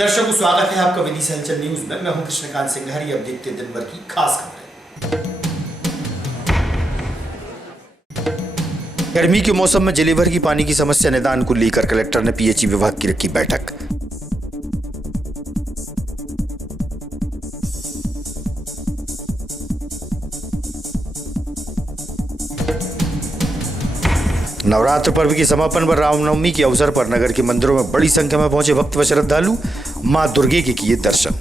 दर्शकों, स्वागत है आपका विदिशा हलचल न्यूज में। मैं हूं कृष्णकांत सिंघारी। अब देखते हैं दिन भर की खास खबरें। गर्मी के मौसम में जिले भर की पानी की समस्या निदान को लेकर कलेक्टर ने पीएचई विभाग की रखी बैठक। नवरात्र पर्व के समापन पर रामनवमी के अवसर पर नगर के मंदिरों में बड़ी संख्या में पहुंचे भक्त व श्रद्धालु। मां दुर्गे के किए दर्शन।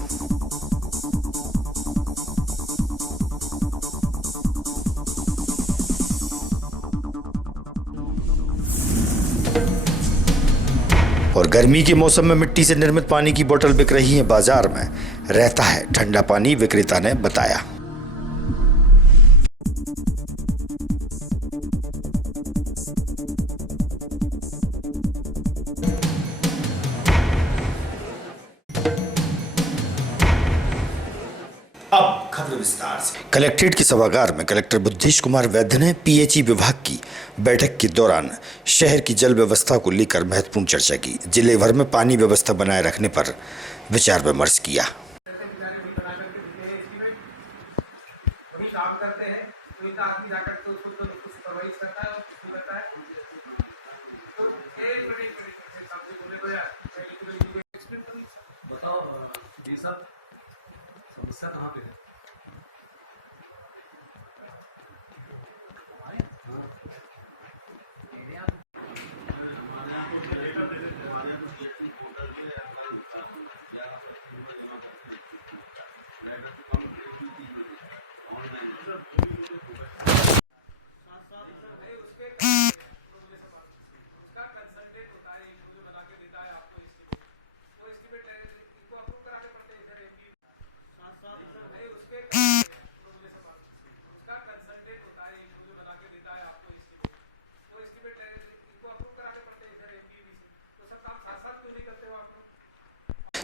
और गर्मी के मौसम में मिट्टी से निर्मित पानी की बोतल बिक रही है बाजार में। रहता है ठंडा पानी, विक्रेता ने बताया। अब खबर विस्तार से। कलेक्ट्रेट के सभागार में कलेक्टर बुद्धेश कुमार वैद्य ने पीएचई विभाग की बैठक के दौरान शहर की जल व्यवस्था को लेकर महत्वपूर्ण चर्चा की। जिले भर में पानी व्यवस्था बनाए रखने पर विचार विमर्श किया। समस्या कहाँ पे है?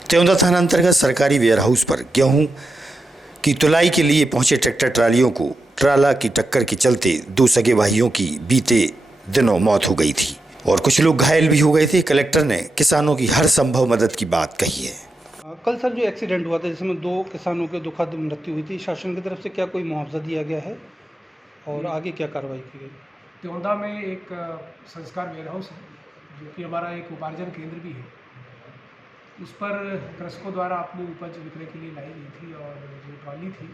त्योंदा थाना अंतर्गत सरकारी वेयरहाउस पर गेहूं की तुलाई के लिए पहुंचे ट्रैक्टर ट्रालियों को ट्राला की टक्कर के चलते दो सगे भाइयों की बीते दिनों मौत हो गई थी और कुछ लोग घायल भी हो गए थे। कलेक्टर ने किसानों की हर संभव मदद की बात कही है। कल सर जो एक्सीडेंट हुआ था जिसमें दो किसानों की दुखद मृत्यु हुई थी, शासन की तरफ से क्या कोई मुआवजा दिया गया है और आगे क्या कार्रवाई की गई? त्योंदा में एक संस्कार वेयरहाउस है जो कि हमारा एक उपार्जन केंद्र भी है। उस पर कृषकों द्वारा अपनी उपज विक्रय के लिए लाई गई थी और जो ट्रॉली थी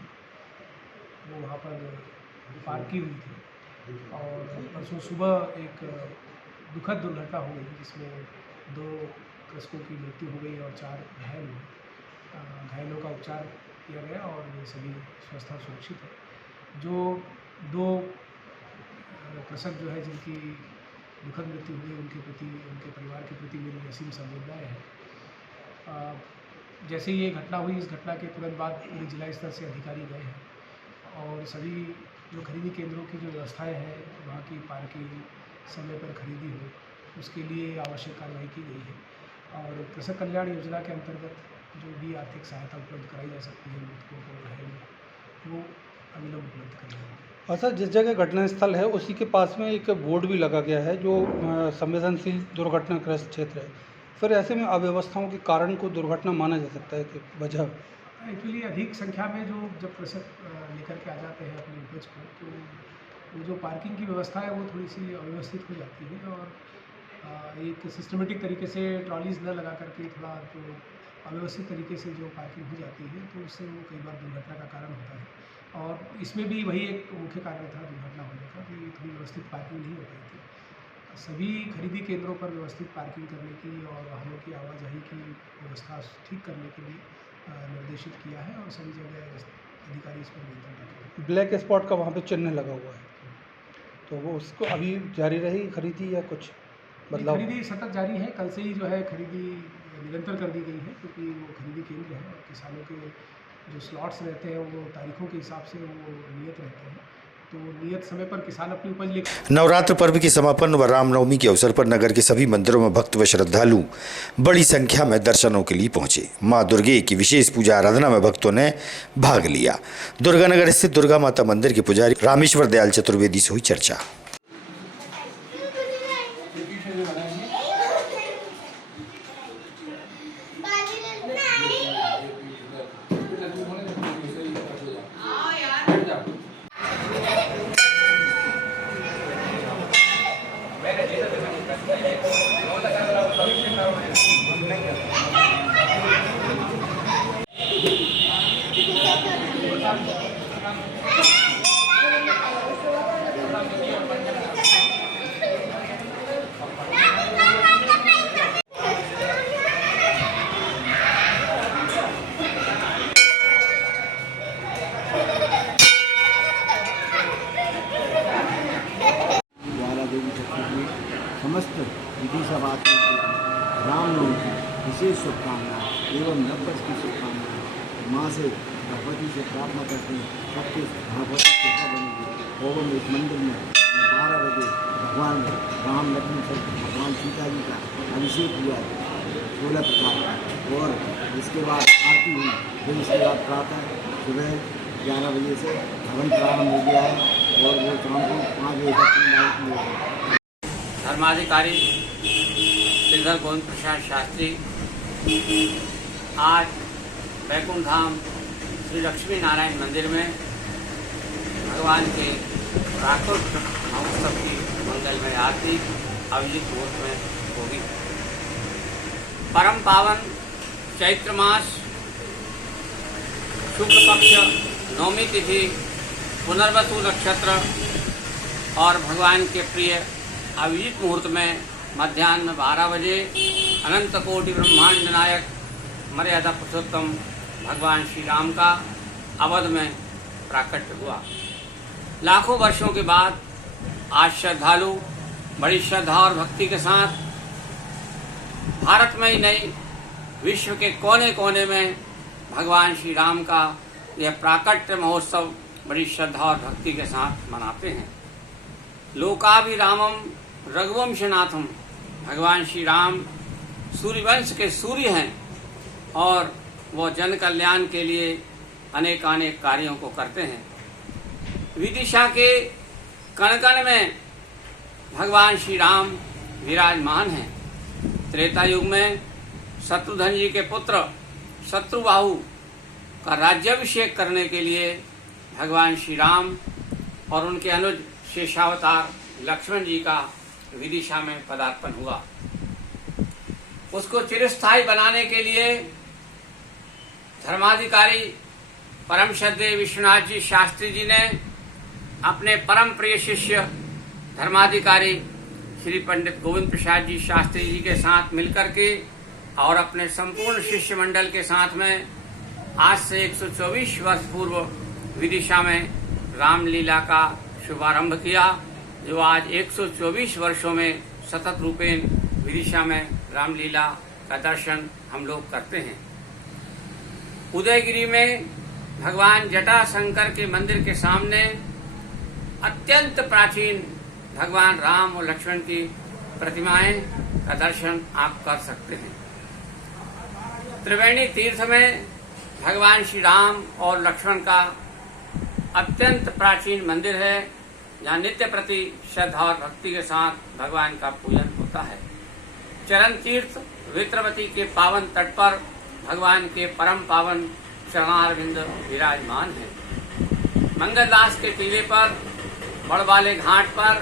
वो वहाँ पर पार्क की हुई थी और परसों सुबह एक दुखद दुर्घटना हो गई जिसमें दो कृषकों की मृत्यु हो गई और 4 घायल हुए। घायलों का उपचार किया गया और ये सभी स्वास्थ्य सुरक्षित है। जो दो कृषक जो है जिनकी दुखद मृत्यु हुई उनके प्रति, उनके परिवार के प्रति मेरी असीम संवेदनाएँ हैं। जैसे ये घटना हुई, इस घटना के तुरंत बाद पूरे जिला स्तर से अधिकारी गए हैं और सभी जो खरीदी केंद्रों की जो व्यवस्थाएं हैं, वहाँ की पार्किंग समय पर खरीदी हो, उसके लिए आवश्यक कार्रवाई की गई है और कृषक कल्याण योजना के अंतर्गत जो भी आर्थिक सहायता उपलब्ध कराई जा सकती है मृतकों को, घायल वो अविलंब उपलब्ध कराई जाएगी। और सर जिस जगह घटनास्थल है उसी के पास में एक बोर्ड भी लगा गया है जो संवेदनशील दुर्घटनाग्रस्त क्षेत्र है। फिर ऐसे में अव्यवस्थाओं के कारण को दुर्घटना माना जा सकता है कि वजह? एक्चुअली अधिक संख्या में जो जब कृषक लेकर के आ जाते हैं अपनी उपज को, तो वो जो पार्किंग की व्यवस्था है वो थोड़ी सी अव्यवस्थित हो जाती है और एक सिस्टमेटिक तरीके से ट्रॉलीज न लगा करके थोड़ा जो अव्यवस्थित तरीके से जो पार्किंग हो जाती है तो उससे वो कई बार दुर्घटना का कारण होता है। और इसमें भी वही एक मुख्य कारण था दुर्घटना होने का कि थोड़ी व्यवस्थित पार्किंग नहीं हो पाई थी। सभी खरीदी केंद्रों पर व्यवस्थित पार्किंग करने की और वाहनों की आवाजाही की व्यवस्था ठीक करने के लिए निर्देशित किया है और सभी जगह अधिकारी इस पर नियंत्रण रखेंगे। ब्लैक स्पॉट का वहाँ पे चिन्ह लगा हुआ है, तो वो उसको अभी जारी रही खरीदी या कुछ बदलाव? खरीदी सतत जारी है। कल से ही जो है खरीदी निरंतर कर दी गई है क्योंकि वो खरीदी केंद्र है और किसानों के जो स्लॉट्स रहते हैं वो तारीखों के हिसाब से वो नियत रहते हैं, तो नियत समय पर किसान अपनी उपज ले। नवरात्र पर्व के समापन व रामनवमी के अवसर पर नगर के सभी मंदिरों में भक्त व श्रद्धालु बड़ी संख्या में दर्शनों के लिए पहुंचे। मां दुर्गे की विशेष पूजा आराधना में भक्तों ने भाग लिया। दुर्गानगर स्थित दुर्गा माता मंदिर के पुजारी रामेश्वर दयाल चतुर्वेदी से हुई चर्चा। ज्वाला देवी छत्तीसगढ़ समस्त विधि सभाओं को रामनवमी की विशेष शुभकामनाएं एवं नववर्ष की शुभकामनाएं माँ से भगवती से प्रार्थना करते हैं सबके भगवती कृपा बनेगी। एवं इस मंदिर में 12 बजे भगवान राम लक्ष्मण से भगवान सीता जी का अभिषेक हुआ 16 प्रकार का और इसके बाद आरती हुई। फिर इसके बाद प्रातः सुबह 11 बजे से हवन प्रारंभ हो गया है और वो शाम को 5 बजे तक आरती होगी। धर्माधिकारी श्रीधर गोविंद प्रसाद शास्त्री आज बैकुंठ धाम श्री लक्ष्मी नारायण मंदिर में भगवान के प्राकृत महोत्सव की मंगलमय आरती अभिजीत मुहूर्त में होगी। परम पावन चैत्र मास शुक्ल पक्ष नवमी तिथि पुनर्वसु नक्षत्र और भगवान के प्रिय अभिजीत मुहूर्त में मध्याह्न 12 बजे अनंत कोटि ब्रह्मांड नायक मर्यादा पुरुषोत्तम भगवान श्री राम का अवध में प्राकट्य हुआ। लाखों वर्षों के बाद आज श्रद्धालु बड़ी श्रद्धा और भक्ति के साथ भारत में ही नहीं विश्व के कोने कोने में भगवान श्री राम का यह प्राकट्य महोत्सव बड़ी श्रद्धा और भक्ति के साथ मनाते हैं। लोकाभिरामम रघुवंशनाथम भगवान श्री राम सूर्यवंश के सूर्य हैं और वो जन कल्याण के लिए अनेकानेक कार्यों को करते हैं। विदिशा के कण कण में भगवान श्री राम विराजमान हैं। त्रेता युग में शत्रुघ्न जी के पुत्र शत्रुबाहु का राज्याभिषेक करने के लिए भगवान श्री राम और उनके अनुज शेषावतार लक्ष्मण जी का विदिशा में पदार्पण हुआ। उसको चिरस्थायी बनाने के लिए धर्माधिकारी परम श्रद्धेय विश्वनाथ जी शास्त्री जी ने अपने परम प्रिय शिष्य धर्माधिकारी श्री पंडित गोविंद प्रसाद जी शास्त्री जी के साथ मिलकर के और अपने संपूर्ण शिष्य मंडल के साथ में आज से 124 वर्ष पूर्व विदिशा में रामलीला का शुभारंभ किया, जो आज 124 वर्षों में सतत रूपेण विदिशा में रामलीला का दर्शन हम लोग करते हैं। उदयगिरी में भगवान जटा शंकर के मंदिर के सामने अत्यंत प्राचीन भगवान राम और लक्ष्मण की प्रतिमाएं का दर्शन आप कर सकते हैं। त्रिवेणी तीर्थ में भगवान श्री राम और लक्ष्मण का अत्यंत प्राचीन मंदिर है, जहाँ नित्य प्रति श्रद्धा और भक्ति के साथ भगवान का पूजन होता है। चरण तीर्थ वित्रवती के पावन तट पर भगवान के परम पावन चरणारविंद विराजमान है। मंगलदास के टीले पर बड़वाले घाट पर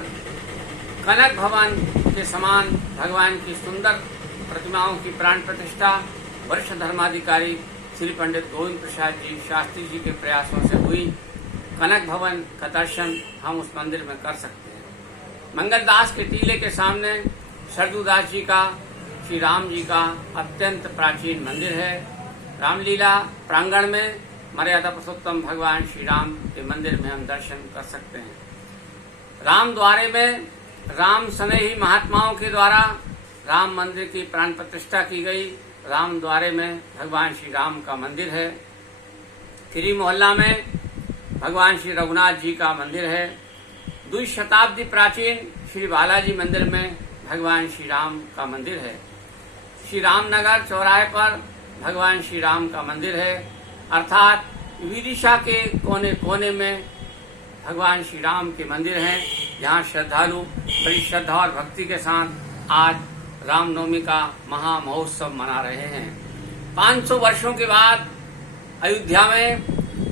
कनक भवन के समान भगवान की सुंदर प्रतिमाओं की प्राण प्रतिष्ठा वरिष्ठ धर्माधिकारी श्री पंडित गोविंद प्रसाद जी शास्त्री जी के प्रयासों से हुई। कनक भवन का दर्शन हम उस मंदिर में कर सकते हैं। मंगलदास के टीले के सामने सरजूदास जी का श्री राम जी का अत्यंत प्राचीन मंदिर है। रामलीला प्रांगण में मर्यादा पुरुषोत्तम भगवान श्री राम के मंदिर में हम दर्शन कर सकते हैं। राम द्वारे में राम स्नेही महात्माओं के द्वारा राम मंदिर की प्राण प्रतिष्ठा की गई। राम द्वारे में भगवान श्री राम का मंदिर है। खिरी मोहल्ला में भगवान श्री रघुनाथ जी का मंदिर है। 2 शताब्दी प्राचीन श्री बालाजी मंदिर में भगवान श्री राम का मंदिर है। श्री रामनगर चौराहे पर भगवान श्री राम का मंदिर है। अर्थात विदिशा के कोने कोने में भगवान श्री राम के मंदिर हैं, जहाँ श्रद्धालु बड़ी श्रद्धा और भक्ति के साथ आज रामनवमी का महा महोत्सव मना रहे हैं। 500 वर्षों के बाद अयोध्या में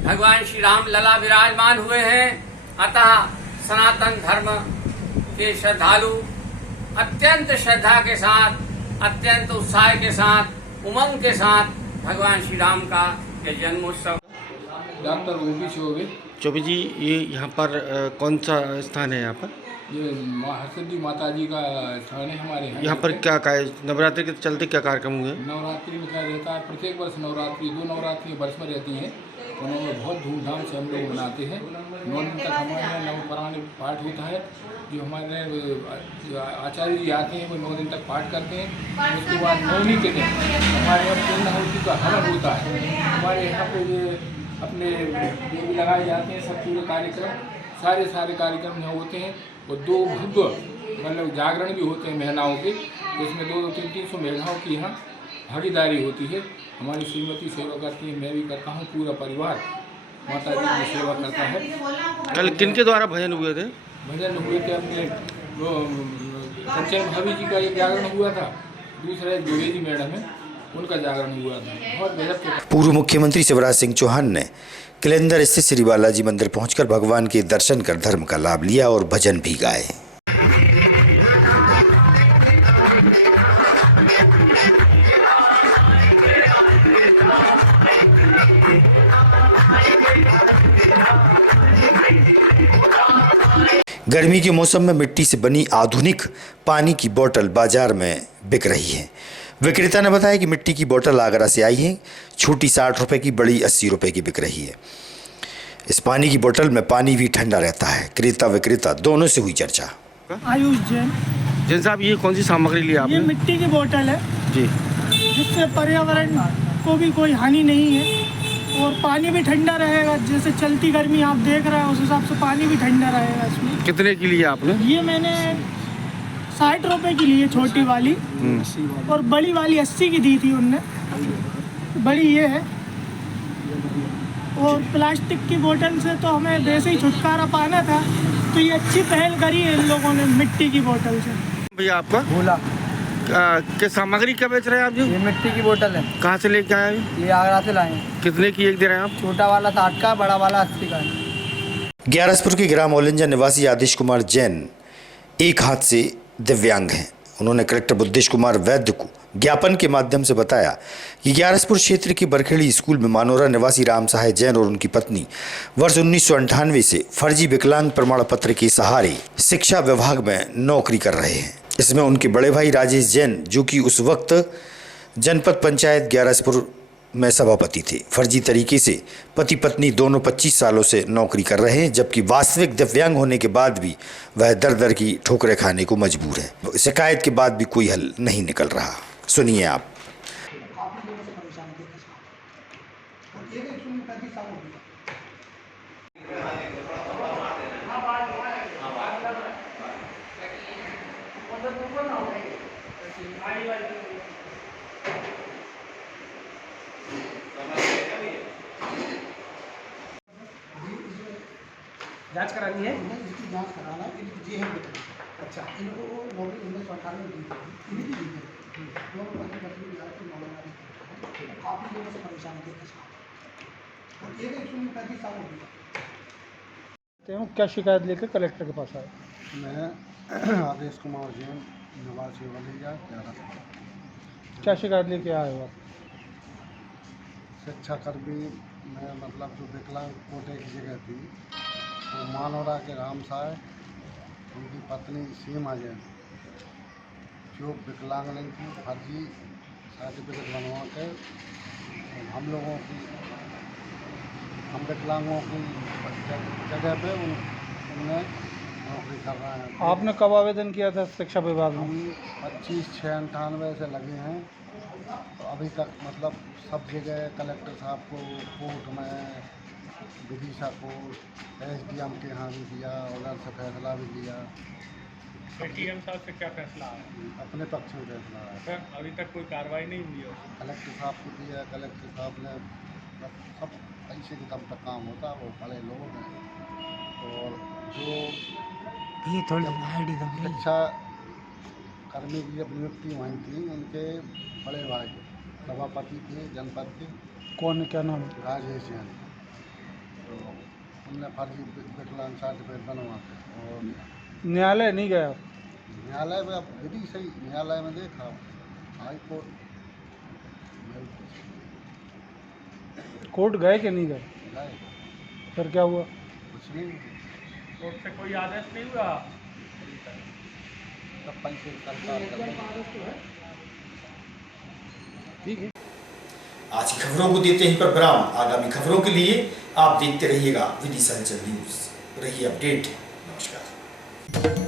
भगवान श्री राम लला विराजमान हुए हैं। अतः सनातन धर्म के श्रद्धालु अत्यंत श्रद्धा के साथ अत्यंत उत्साह के साथ, उमंग के साथ भगवान श्री राम का ये जन्मोत्सव। डॉक्टर ओपी चौबे जी, ये यहाँ पर कौन सा स्थान है? यहाँ पर ये हरसिद्धि माता जी का स्थान है हमारे यहाँ पर क्या नवरात्रि के चलते क्या कार्यक्रम हुए? नवरात्रि में क्या रहता है, प्रत्येक वर्ष नवरात्रि 2 नवरात्रि वर्ष में रहती हैं, तो उन्होंने बहुत धूमधाम से हम लोग मनाते हैं। 9 दिन तक हमारे यहाँ नवपुराण पाठ होता है, जो हमारे आचार्य जी आते हैं वो 9 दिन तक पाठ करते हैं। उसके बाद 9वीं के दिन हमारे यहाँ पूर्णाहुति का हवन होता है। हमारे यहाँ पे ये अपने देवी लगाए जाते हैं, सब पूरे कार्यक्रम सारे कार्यक्रम यहाँ होते हैं। और 2 भव्य मतलब जागरण भी होते हैं महिलाओं के, जिसमें 200-300 महिलाओं की यहाँ भागीदारी होती है। हमारी श्रीमती सेवा करती है, मैं भी करता हूँ, पूरा परिवार माता जी की सेवा करता है। कल किनके द्वारा भजन हुए थे? भजन हुए थे अपने कंचन भाभी जी का एक जागरण हुआ था, दूसरा एक द्विवेदी मैडम है, उनका जागरण हुआ था। बहुत गजब के। पूर्व मुख्यमंत्री शिवराज सिंह चौहान ने किलेंदर स्थित श्री बालाजी मंदिर पहुंचकर भगवान के दर्शन कर धर्म का लाभ लिया और भजन भी गाए। गर्मी के मौसम में मिट्टी से बनी आधुनिक पानी की बोतल बाजार में बिक रही है। विक्रेता ने बताया कि मिट्टी की बोतल आगरा से आई है, छोटी 60 रुपए की, बड़ी 80 रुपए की बिक रही है। इस पानी की बोतल में पानी भी ठंडा रहता है। क्रेता विक्रेता दोनों से हुई चर्चा। आयुष जैन। जैन साहब, ये कौन सी सामग्री ली आपने? ये मिट्टी की बोतल है जी, जिससे पर्यावरण को भी कोई हानि नहीं है और पानी भी ठंडा रहेगा। जैसे चलती गर्मी आप देख रहे हैं, उस हिसाब से पानी भी ठंडा रहेगा इसमें। कितने की ली आपने? ये मैंने 60 रुपए की ली है, छोटी वाली, और बड़ी वाली 80 की दी थी उनने। बड़ी ये है। और प्लास्टिक की बोतल से तो हमें वैसे ही छुटकारा पाना था, तो ये अच्छी पहल करी है इन लोगों ने मिट्टी की बोतल से। भैया आपका भोला क्या सामग्री क्या बेच रहे हैं आप जी? ये मिट्टी की बोतल है। कहाँ से लेके आए? ये आगरा से लाए हैं। कितने की एक दे रहे हैं आप? छोटा वाला 60 का, बड़ा वाला 80 का है। ग्यारसपुर के ग्राम ओलंजा निवासी आदेश कुमार जैन एक हाथ से दिव्यांग हैं। उन्होंने कलेक्टर बुद्धेश कुमार वैद्य को ज्ञापन के माध्यम से बताया कि ग्यारसपुर क्षेत्र के बरखेड़ी स्कूल में मानोरा निवासी राम सहाय जैन और उनकी पत्नी वर्ष 1998 से फर्जी विकलांग प्रमाण पत्र के सहारे शिक्षा विभाग में नौकरी कर रहे हैं। इसमें उनके बड़े भाई राजेश जैन, जो कि उस वक्त जनपद पंचायत ग्यारसपुर में सभापति थे, फर्जी तरीके से पति पत्नी दोनों 25 सालों से नौकरी कर रहे हैं, जबकि वास्तविक दिव्यांग होने के बाद भी वह दर दर की ठोकरें खाने को मजबूर है। शिकायत के बाद भी कोई हल नहीं निकल रहा। सुनिए आप। जांच करानी है। जांच कराना है, इनकी ये है अच्छा, इनको नौकरी 1998 में दी थी, इन्हीं की दी थी। लोग पति पत्नी बिहार की नौकरी काफ़ी लोगों से परेशान थे इसका, और एक 35 साल हो गया। क्या शिकायत लेकर कलेक्टर के पास आए? मैं आदेश कुमार जैन निवासी वलिया ग्यारसपुर। क्या शिकायत लेके आए हो आप? शिक्षा कर्मी में मतलब जो विकलांग कोटे की जगह थी, तो मानोरा के राम साहब, उनकी पत्नी सीमा जैन, जो विकलांग नहीं थी, फर्जी सर्टिफिकेट बनवा के हम लोगों की, हम विकलांगों की जगह पे उनने नौकरी कर रहे हैं। आपने कब आवेदन किया था शिक्षा विभाग में? हम 25/6/98 से लगे हैं, तो अभी तक मतलब सब जगह कलेक्टर साहब को, कोर्ट में, विदिशा कोर्ट, SDM के यहाँ भी दिया, उधर से फैसला भी लिया। ATM साहब से क्या फैसला आया? अपने पक्ष में फैसला आया। अभी तक कोई कार्रवाई नहीं हुई है। कलेक्टर साहब को दिया, कलेक्टर साहब ने सब पैसे के दम तक काम होता, वो बड़े लोग हैं। और जो शिक्षा कर्मी की जब नियुक्ति हुई थी, उनके बड़े भाई सभापति थे जनपद के। कौन, क्या नाम है? राजेश जैन। तो उनने फर्जी विकलांग सर्टिफिकेट बनवाते, और न्यायालय नहीं गया? न्यायालय में अब विधि सही न्यायालय में देखा, हाई कोर्ट में कोर्ट गए कि नहीं गए? गए, फिर क्या हुआ? कुछ नहीं। कोर्ट से कोई आदेश नहीं हुआ? ठीक है। आज की खबरों को देते ही पर विराम। आगामी खबरों के लिए आप देखते रहिएगा विदिशा हलचल न्यूज। रहिए अपडेट। नमस्कार।